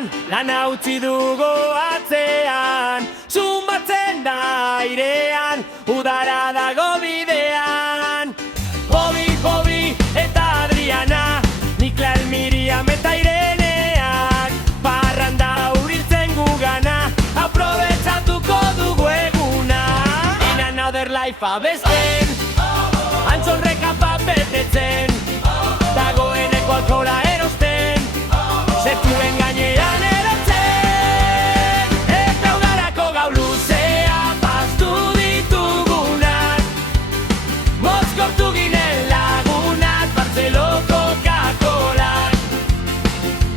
Etxean lana utzi dugu atzean, sumatzen da airean, udara dago bidean. Bobi, Bobi eta Adriana, Miklael, Miriam eta Ireneak, parranda uriltzen gugana, aprobetxatuko dugu eguna. In another life abesten, Antxon rekapa betetzen, dagoeneko alkohola erosten, zertuen gainean erotzen. Eta udarako gau luzea pastu ditugunak, mozkortu ginen lagunak, Bartzeloko Coca-Colak,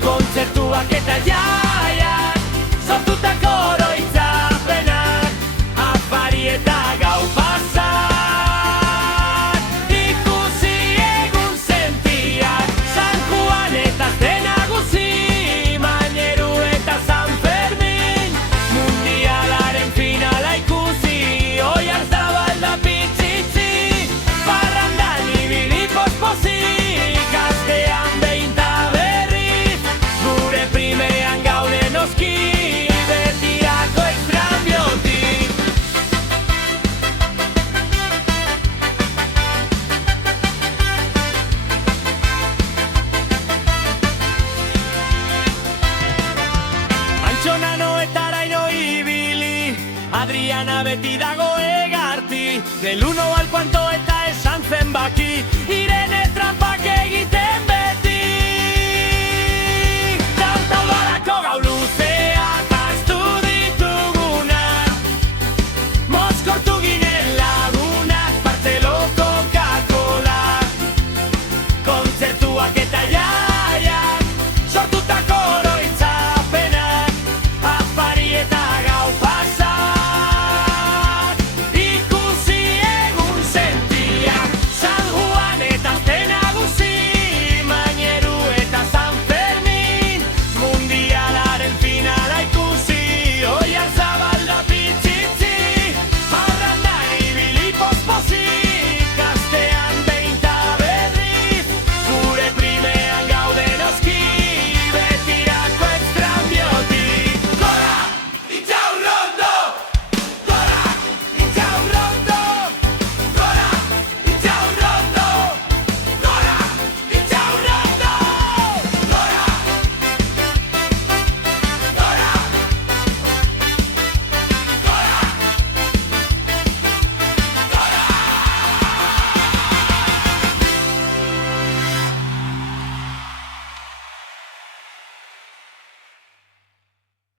kontzertuak eta jaiak, sortutako oroitzapenak, afari eta gau pasak, ikusi egun sentiak, San Juan eta Zenaguzi, Mañeru eta San Fermin, mundialaren finala ikusi, Oiarzabal da pitzitzi, parrandan ibili pospozik, astean behin ta berriz, gure primean gaude noski, betirako extrambiotik. Antxona noetara ino ibili, Adriana beti dago egarti, del uno al cuanto eta esan zenbaki, Irene trampak egiten beti. Tanta udarako gau luzeak astu ditugunak, mozkortu